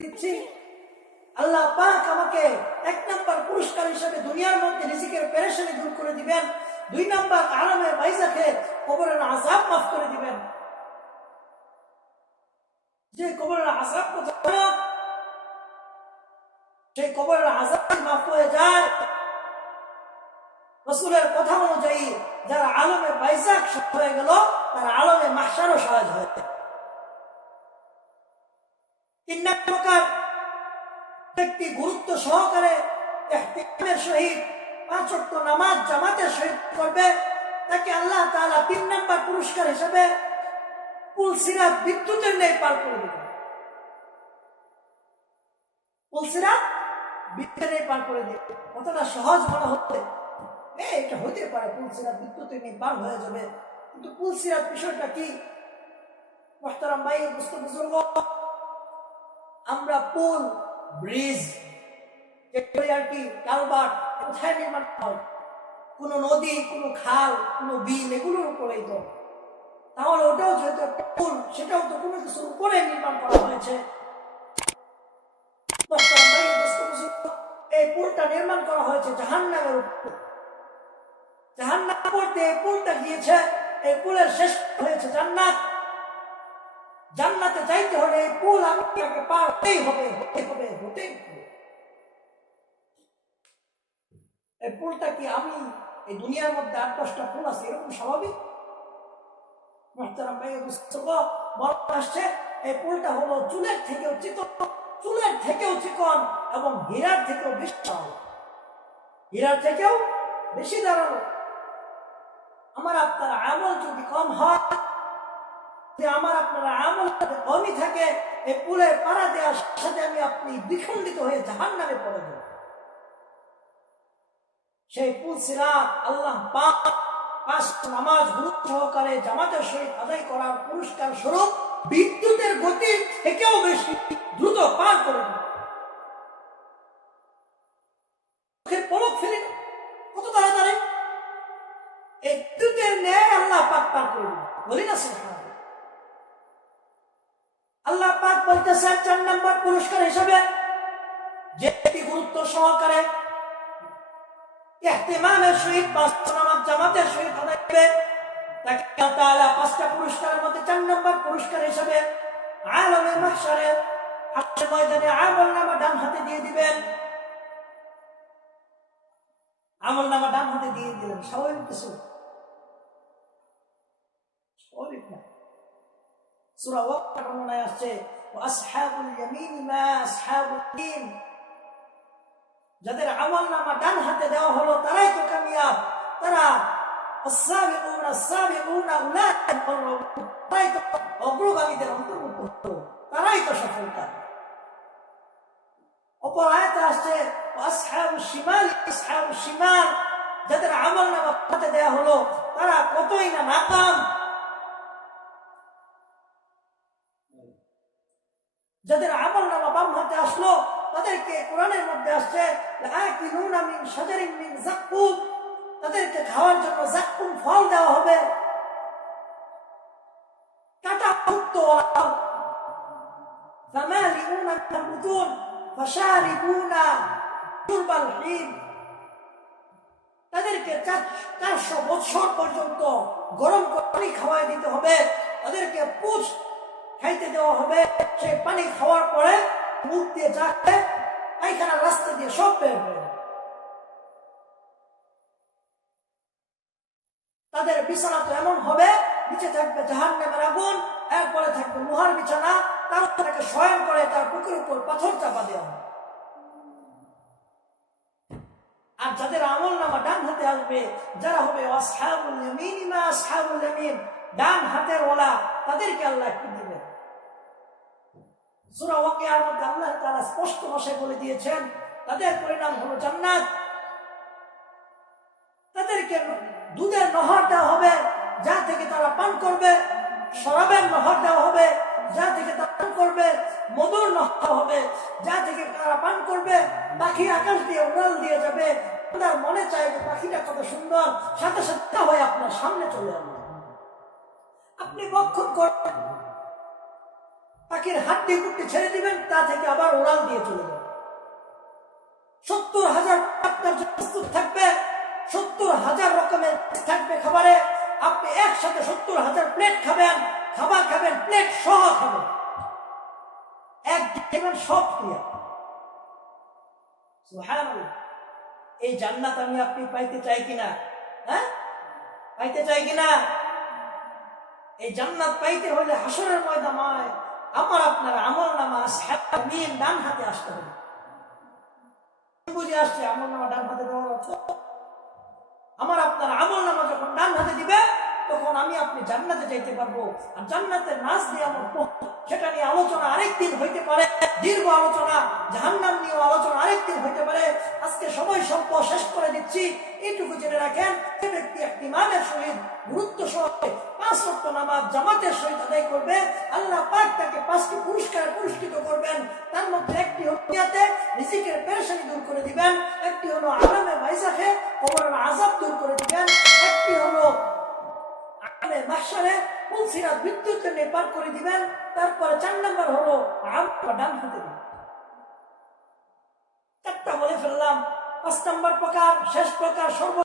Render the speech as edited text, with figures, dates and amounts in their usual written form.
দিচ্ছি, আল্লাহ পাক আমাকে 1 নম্বর পুরস্কার হিসেবে দুনিয়ার মধ্যে রিজিকের পেরেশানি দূর করে দিবেন, 2 নম্বর আরামে বাইজাকে কবরের আযাব মাফ করে দিবেন। যে কবরের আযাব কথা সেই কবরের আযাব মাফ হয়ে যায় রাসূলের কথা অনুযায়ী। যারা আলমে বাইজাক হয়ে গেল তারা আলমে মাহশারও সহজ হয়ে যায়। 3 প্রকার ব্যক্তি গুরুত্ব সহকারে ইহতিমামের সহিত 5 ওয়াক্ত নামাজ জামাতের সহিত করবে, তাকে আল্লাহ তাআলা 3 নম্বর পুরস্কার হিসেবে পুলসিরাত বিদ্যুতের ন্যায় পার করে দিবেন। পুলসিরাত বিদ্যুতের ন্যায় পার করে দিবেন। কতটা সহজ মনে হচ্ছে, এটা হতে পারে পুলসিরাত বিদ্যুতের ন্যায় পার হয়ে যাবে, কিন্তু পুলসিরাত বিষয়টা কি? মুহতারাম ভাই, বুজুর্গ, আমরা পুল, ব্রিজ যেগুলি আর কি কালভার্ট কোথায় নির্মাণ হয়? কোন নদী, কোন খাল, কোন বিল এগুলোর উপরেই তো। তাহলে ওটাও যেহেতু একটা পুল, সেটাও তো কোনো কিছুর উপরে নির্মাণ করা হয়েছে। এই পুলটা নির্মাণ করা হয়েছে জাহান্নামের উপর। জাহান্নাম পড়তে এই পুলটা গিয়েছে, এই পুলের শেষ হয়েছে জান্নাত। জান্নাতে যাইতে হলে এই পুল আমাকে পার হতেই হবে, হতেই হবে। এই পুলটা কি আমি এই দুনিয়ার মধ্যে 8-10টা পুল আছে এরকম স্বাভাবিক? মুহতারাম ভাই, আসছে এই পুলটা হলো চুলের থেকেও চিকন এবং হীরার থেকেও বেশি দাঁড়ানো। হীরার থেকেও বেশি দাঁড়ানো। আমার আপনার আমল যদি কম হয়, আমার আপনারা আমল কমই থাকে, এই পুলের পাড়া দেওয়ার সাথে আমি আপনি বিখণ্ডিত হয়ে জাহান্নামে পড়ে যাব। সেই পুল সিরাত আল্লাহ পাক 5 নামাজ গুরুত্ব সহকারে জামাতের সহিত আদায় করার পুরস্কার স্বরূপ বিদ্যুতের গতি থেকেও বেশি দ্রুত পার করে দেবে। পলক ফেলে কত তাড়াতাড়ি এই বিদ্যুতের ন্যায় আল্লাহ পাক পার করে দেবে। বলি না সুবহানাল্লাহ। আল্লাহ পাক বলতেছেন 4 নম্বর পুরস্কার হিসাবে যে গুরুত্ব সহকারে ইহতিমামের সহিত 5 নামাজ জামাতের সহিত আদায় করবে, তাকে আল্লাহ তাআলা 5টা পুরস্কারের মধ্যে 4 নম্বর পুরস্কার হিসাবে আলমে মাহশারে হাসরের ময়দানে আমলনামা ডান হাতে দিয়ে দিবেন। আমলনামা ডান হাতে দিয়ে দিলেন, স্বাভাবিক কিছু? স্বাভাবিক না। সূরা ওয়াক্কার বর্ণনায় আসছে আসহাবুল ইয়ামিন মা আসহাবুল ইয়ামিন, যাদের আমলনামা ডান হাতে দেওয়া হলো তারাই তো কামিয়াব, তারা অগ্রগামীদের অন্তর্ভুক্ত, তারাই তো সফলতা। অপর আয়াতে আসছে আসহাবুশ শিমাল, যাদের আমলনামা হাতে দেওয়া হলো তারা কতই না নাকাম। যাদের আমলনামা বাম হাতে আসলো তাদেরকে কোরআনের মধ্যে আসছে লাকিনুনা মিন শাজারিন মিন যাক্কুম, তাদেরকে খাওয়ার জন্য যাক্কুম ফল দেওয়া হবে, কাঁটা মুক্ত। ফামালিউনা মিনাল বুতুন ফাশারিবুনা শুরবাল হিম, তাদেরকে 400 বছর পর্যন্ত গরম পানি খাওয়াই দিতে হবে, তাদেরকে পুষ খাইতে দেওয়া হবে। সেই পানি খাওয়ার পরে মুখ দিয়ে যাচ্ছে পায়খানার রাস্তা দিয়ে সব বের হয়ে, তাদের বিছানা তো এমন হবে, নিচে থাকবে জাহান্নামের আগুন, এরপরে থাকবে লোহার বিছানা, তার উপরে শয়ন করে তার বুকের উপর পাথর চাপা দেওয়া হবে। আর যাদের আমলনামা ডান হাতে আসবে, যারা হবে আসহাবুল ইয়ামিন মা আসহাবুল ইয়ামিন, ডান হাতের ওয়ালা, তাদেরকে আল্লাহ কি দিবেন? সূরা ওয়াকিয়ার মধ্যে আল্লাহ তাআলা স্পষ্ট ভাষায় বলে দিয়েছেন তাদের পরিণাম হলো জান্নাত। তাদেরকে দুধের নহর দেওয়া হবে যা থেকে তারা পান করবে, শরাবের নহর দেওয়া হবে যা থেকে তারা পান করবে, মধুর নহর হবে যা থেকে তারা পান করবে। পাখি আকাশ দিয়ে উড়াল দিয়ে যাবে, আপনার মনে চাইবে পাখিটা কত সুন্দর, সাথে সাথে হয়ে আপনার সামনে চলে আসবে, আপনি বক্ষণ করবেন। পাখির হাড্ডি কুট্টি ছেড়ে দিবেন, তা থেকে আবার ওড়াল দিয়ে চলে যাবে। 70,000 আপনার জন্য প্রস্তুত থাকবে, 70,000 রকমের থাকবে খাবারে। আপনি একসাথে 70,000 প্লেট খাবেন, খাবার খাবেন, প্লেট সহ খাবেন, এক দেখবেন সব ক্রিয়া। সুবহানাল্লাহ। এই জান্নাত আমি আপনি পাইতে চাই কিনা? হ্যাঁ, পাইতে চাই কিনা? এই জান্নাত পাইতে হলে হাসরের ময়দানে আমার আপনার আমল নামা আসহাবুল ডান হাতে আসতে হবে। বুঝে আসছে আমল নামা ডান হাতে দেওয়ার অর্থ? আমার আপনার আমল নামা যখন ডান হাতে দিবে, তখন আমি আপনি জান্নাতে যাইতে পারবো। আর জান্নাতের নাচ দিয়ে আমার সেটা নিয়ে আলোচনা আরেকদিন হইতে পারে, দীর্ঘ আলোচনা। জাহান্নাম নিয়ে আলোচনা আরেকদিন হইতে পারে। আজকে সময় স্বল্প, শেষ করে দিচ্ছি। এইটুকু জেনে রাখেন, যে ব্যক্তি একটি ইমানের সহিত গুরুত্ব সহকারে 5 ওয়াক্ত নামাজ জামাতের সহিত আদায় করবে, আল্লাহ পাক তাকে 5টি পুরস্কারে পুরস্কৃত করবেন। তার মধ্যে একটি হলো দুনিয়াতে রিজিকের পেরেশানি দূর করে দিবেন, একটি হলো আরামে বাইজাখে কবরের আযাব দূর করে দিবেন, একটি হলো আরামে মাহশারে পুলসিরাত বিদ্যুতের নিয়ে পার করে দিবেন। তারপরে 4 নাম্বার হলো আমল ডান হাতে দিবেন। 4টা বলে ফেললাম। 5 নাম্বার প্রকার, শেষ প্রকার, সর্ব